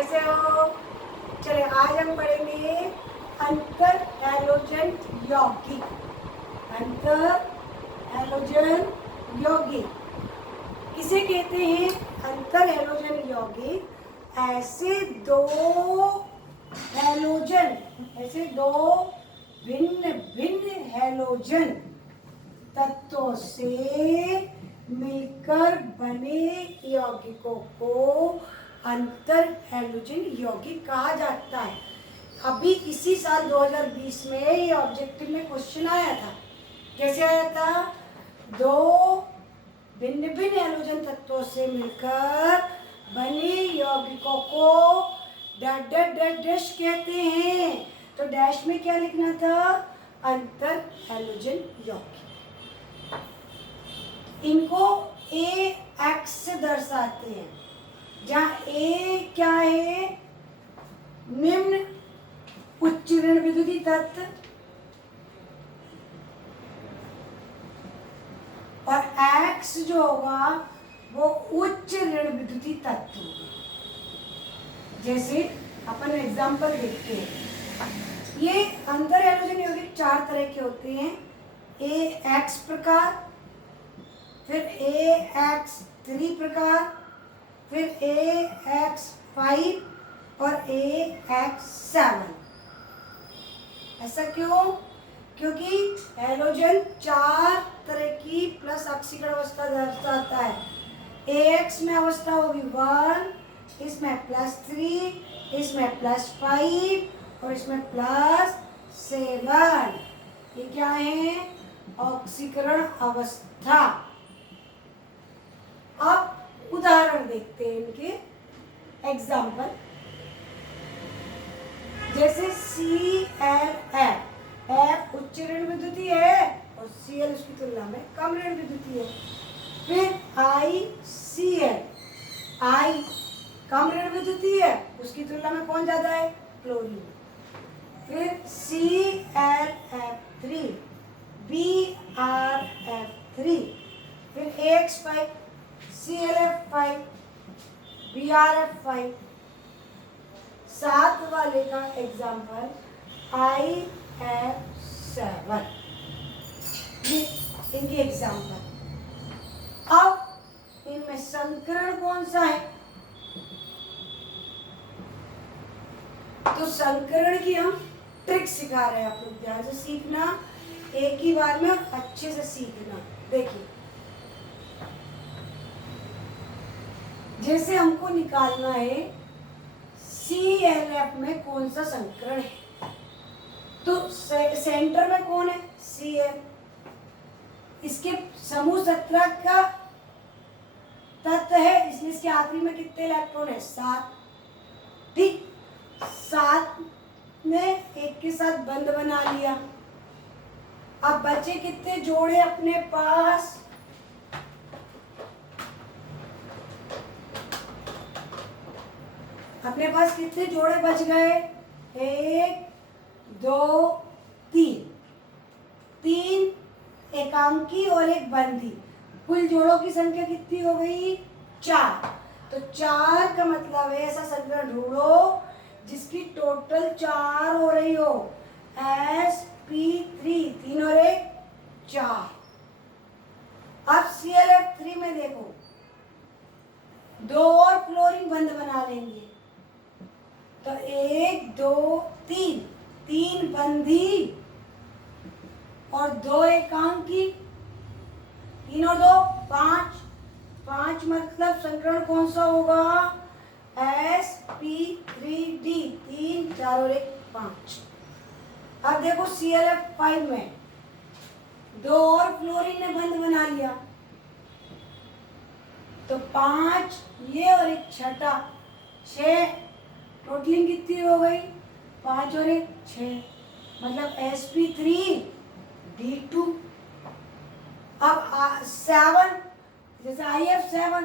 कैसे हो? चले आज हम पढ़ेंगे अंतर हैलोजन यौगिक। अंतर हैलोजन यौगिक किसे कहते हैं? अंतर हैलोजन यौगिक ऐसे दो भिन्न भिन्न हैलोजन तत्वों से मिलकर बने यौगिकों को अंतर हैलोजन यौगिक कहा जाता है। अभी इसी साल 2020 में ये ऑब्जेक्टिव में क्वेश्चन आया था। कैसे आया था? दो भिन्न भिन्न हैलोजन तत्वों से मिलकर बने यौगिकों को डैश कहते हैं। तो डैश में क्या लिखना था? अंतर हैलोजन यौगिक। इनको ए एक्स से दर्शाते हैं, जहाँ ए क्या है? निम्न उच्च ऋण विद्युतीय तत्व और एक्स जो होगा वो उच्च ऋण विद्युतीय तत्व होगा। जैसे अपन एग्जाम्पल देखते हैं। ये अंतर हैलोजन यौगिक चार तरह के होते हैं। ए एक्स प्रकार, फिर AX3 प्रकार, फिर AX5 और AX7। ऐसा क्यों? क्योंकि हैलोजन चार तरह की प्लस ऑक्सीकरण अवस्था दर्शाता है। AX में अवस्था होगी 1, इसमें +3, इसमें +5 और इसमें +7। ये क्या है? ऑक्सीकरण अवस्था। अब उदाहरण देखते हैं इनके एग्जाम्पल। जैसे ClF, F उच्च ऋण विद्युतीय है और Cl उसकी तुलना में कम ऋण विद्युतीय है। फिर ICl, I कम ऋण विद्युतीय है, उसकी तुलना में कौन ज्यादा है? क्लोरीन। फिर ClF3, BrF3, फिर AX5, ClF5, BrF5। साथ वाले का एग्जाम्पल IF7। ये इनके एग्जाम्पल। अब इनमें संकरण कौन सा है? तो संकरण की हम ट्रिक सिखा रहे हैं। आप लोग ध्यान से सीखना, एक ही बार में अच्छे से सीखना। देखिए, जैसे हमको निकालना है ClF में कौन सा संकरण है। तो सेंटर में कौन है? Cl। इसके समूह 17 का तत्व है, इसलिए इसके आखिरी में कितने इलेक्ट्रॉन है? 7। ठीक, 7 ने एक के साथ बंध बना लिया। अब बचे कितने जोड़े अपने पास? अपने पास कितने जोड़े बच गए? 1, 2, 3। 3 एकांकी और एक बंधी। कुल जोड़ों की संख्या कितनी हो गई? 4। तो 4 का मतलब है ऐसा संकरण ढूंढो जिसकी टोटल 4 हो रही हो। sp3, 3 और 1 4। अब ClF3 में देखो, 2 और फ्लोरीन बंध बना लेंगे तो 1, 2, 3, 3 बंधी और 2 एकांकी। 3 और 2 5। 5 मतलब संकरण कौन सा होगा? sp3d, 3, 4 और 1 5। अब देखो ClF5 में 2 और फ्लोरीन ने बंध बना लिया तो 5 ये और एक छठा, 6। टोटलिंग कितनी हो गई? 5 और 1 6, मतलब sp3d2। अब 7, जैसे IF7,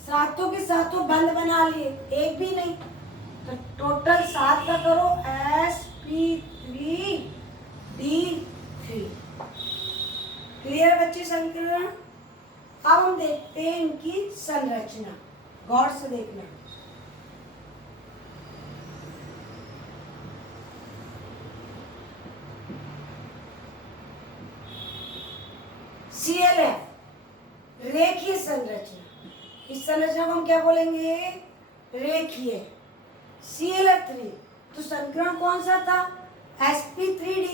सातों के सातों बंध बना लिए, एक भी नहीं, तो टोटल 7 का करो sp3d3। क्लियर बच्चे संकलन? अब हम देखते हैं इनकी संरचना। गौर से देखना। रेखीय संरचना, इस संरचना को हम क्या बोलेंगे? रेखीय। Cl3 तो संकरण कौन सा था? sp3d।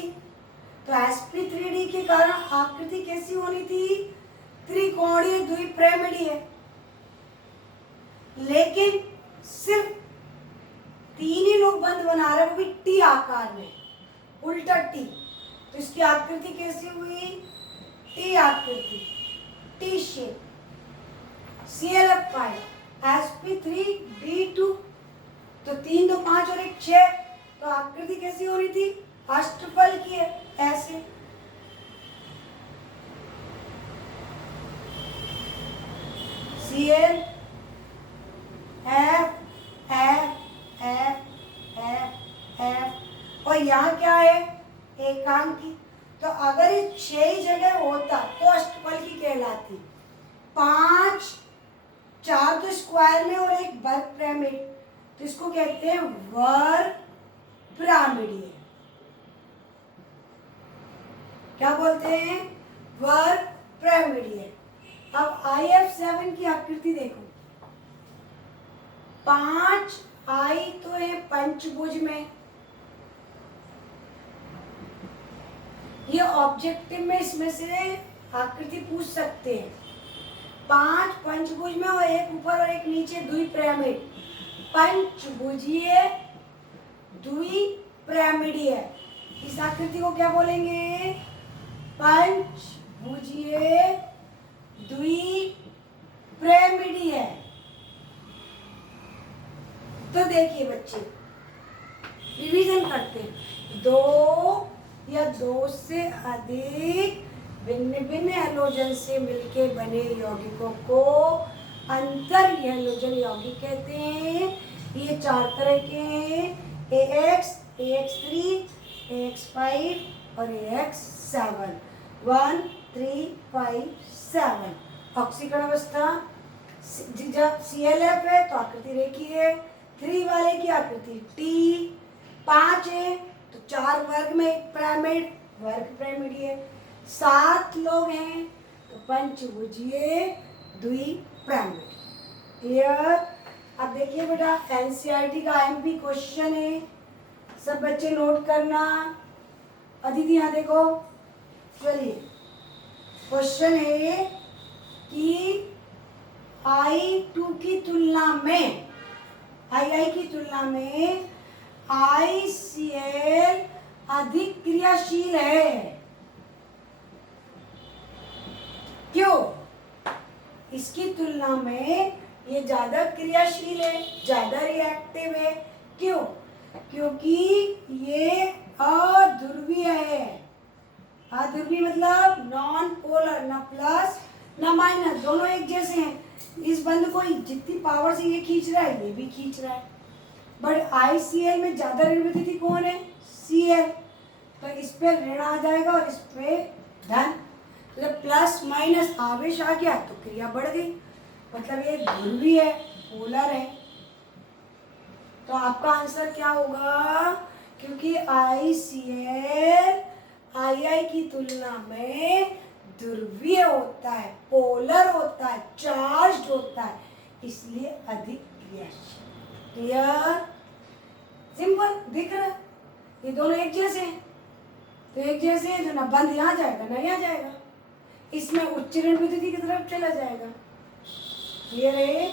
तो sp3d के कारण आकृति कैसी होनी थी? त्रिकोणीय द्विपिरामिडीय। लेकिन सिर्फ 3 ही लोग बंद बना रहे हैं, वो भी टी आकार में, उल्टा टी। तो इसकी आकृति कैसी हुई? टी आकृति, टी शेप। Cl5 sp3d2 तो 3 2 5 और 1 6, तो आकृति कैसी हो रही थी? अष्टफल की है, ऐसे। Cl F F F F F और यहाँ क्या है? एकांकी। तो अगर ये 6 ही जगह होता तो अष्टफल की कहलाती। 5 4 तो स्क्वायर में और 1 वर्ग पिरामिड, तो इसको कहते हैं वर्ग पिरामिडीय। क्या बोलते हैं? वर्ग पिरामिडीय। अब IF7 की आकृति देखो। 5 आई तो है पंचभुज में, ये ऑब्जेक्टिव में इसमें से आकृति पूछ सकते हैं। 5 पंचभुज में और 1 ऊपर और 1 नीचे, द्विपिरामिड, पंचभुजीय द्विपिरामिडीय। इस आकृति को क्या बोलेंगे? पंचभुजीय द्विपिरामिडीय। तो देखिए बच्चे, रिवीजन करते हैं। 2 या 2 से अधिक भिन्न भिन्न हैलोजन से मिलके बने यौगिकों को अंतर हैलोजन यौगिक कहते हैं। ये 4 तरह के हैं, AX, AX3, AX5 और AX7। 1 3 5 7 ऑक्सीकरण अवस्था। जब ClF है तो आकृति रेखीय है। 3 वाले की आकृति T। 5 है तो 4 वर्ग में 1 पिरामिड, वर्ग पिरामिडीय। 7 लोग हैं तो पंचभुजीय द्विपिरामिड। क्लियर? अब देखिए बेटा, NCERT का MP क्वेश्चन है, सब बच्चे नोट करना। अदिति यहाँ देखो, चलिए क्वेश्चन है कि I2 की तुलना में, II की तुलना में ICl अधिक क्रियाशील है। क्यों? इसकी तुलना में ये ज्यादा क्रियाशील है, ज्यादा रिएक्टिव है। क्यों? क्योंकि ये अध्रुवीय है। अध्रुवीय मतलब नॉन पोलर, ना प्लस ना माइनस, दोनों एक जैसे हैं। इस बंद को जितनी पावर से ये खींच रहा है, ये भी खींच रहा है। बट ICl में ज्यादा ऋण विद्युति कौन है? Cl। तो इस पे ऋण आ जाएगा और इस पे धन। जब प्लस माइनस आवेश आ गया तो क्रिया बढ़ गई, मतलब ये ध्रुवीय है, पोलर है। तो आपका आंसर क्या होगा? क्योंकि ICl II की तुलना में ध्रुवीय होता है, पोलर होता है, चार्ज्ड होता है, इसलिए अधिक क्रियाशील। क्लियर? सिंपल दिख रहा है। ये दोनों एक जैसे हैं, तो एक जैसे हैं तो ना बंद यहाँ जाएगा ना यहाँ जाएगा, इसमें उच्च ऋण विद्युति की तरफ चला जाएगा। क्लियर है?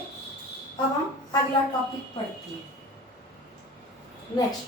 अब हम अगला टॉपिक पढ़ते हैं। नेक्स्ट